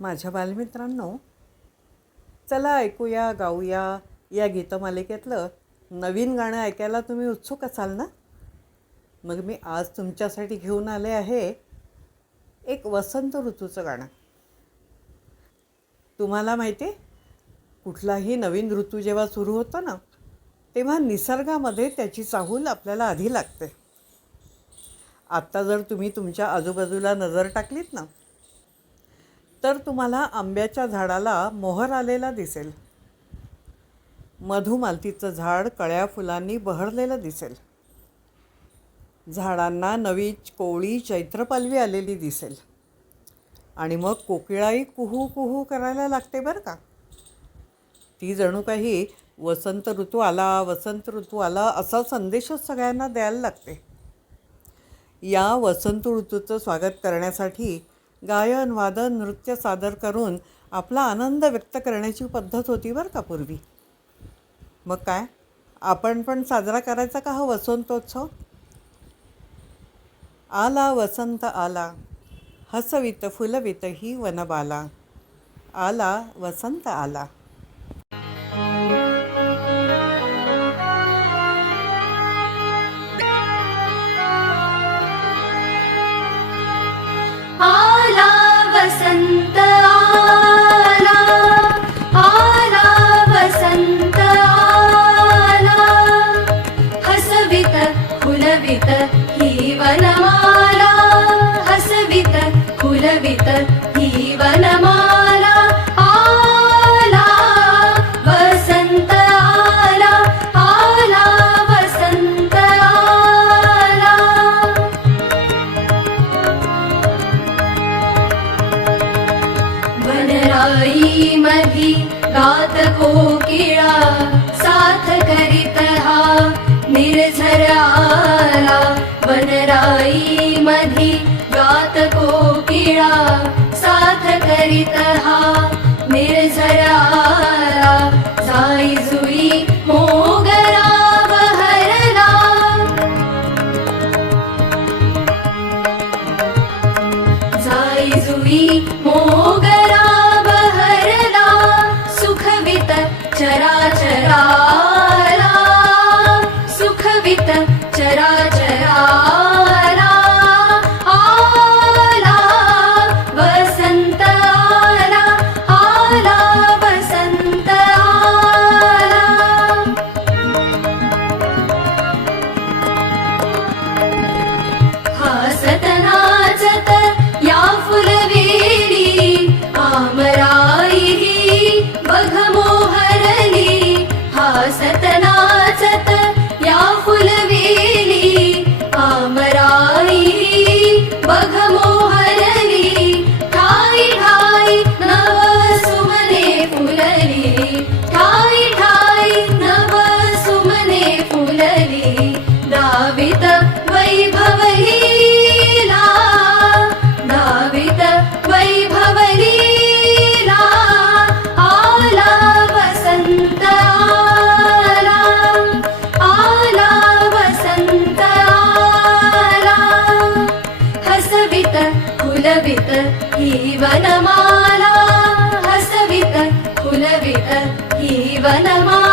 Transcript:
माझ्या बालमित्रांनो चला ऐकूया गाऊया या गीतमालिकेतलं नवीन गाणं ऐकायला तुम्ही उत्सुक असाल ना? मग मी आज तुमच्यासाठी घेऊन आले आहे एक वसंत ऋतूचं गाणं. तुम्हाला माहिती आहे कुठलाही नवीन ऋतू जेव्हा सुरू होतो ना तेव्हा निसर्गामध्ये त्याची चाहूल आपल्याला आधी लागते. आत्ता जर तुम्ही तुमच्या आजूबाजूला नजर टाकलीत ना तर तुम्हाला आंब्याच्या झाडाला मोहर आलेला दिसेल. मधुमालतीचं झाड कळ्या फुलांनी बहरलेलं दिसेल. झाडांना नवी कोवळी चैत्रपालवी आलेली दिसेल. आणि मग कोकिळाही कुहू कुहू करायला लागते बरं का? ती जणू काही वसंत ऋतू आला वसंत ऋतू आला असा संदेशच सगळ्यांना द्यायला लागते. या वसंत ऋतूचं स्वागत करण्यासाठी गायन वादन नृत्य सादर करून आपला आनंद व्यक्त करण्याची पद्धत होती बरं का पूर्वी. मग काय? आपण पण साजरा करायचा का हा वसंतोत्सव? आला वसंत आला हसवित फुलवित ही वनबाला. आला वसंत आला. आला वनराई मधी गात कोकिळा साथ करीत हा निर्झर आला वनराई मधी गात कोकिळा साथ करीत निर्झर सुखवित चरा फुलवित ही वनमाला हसवित फुलवित ही वनमाला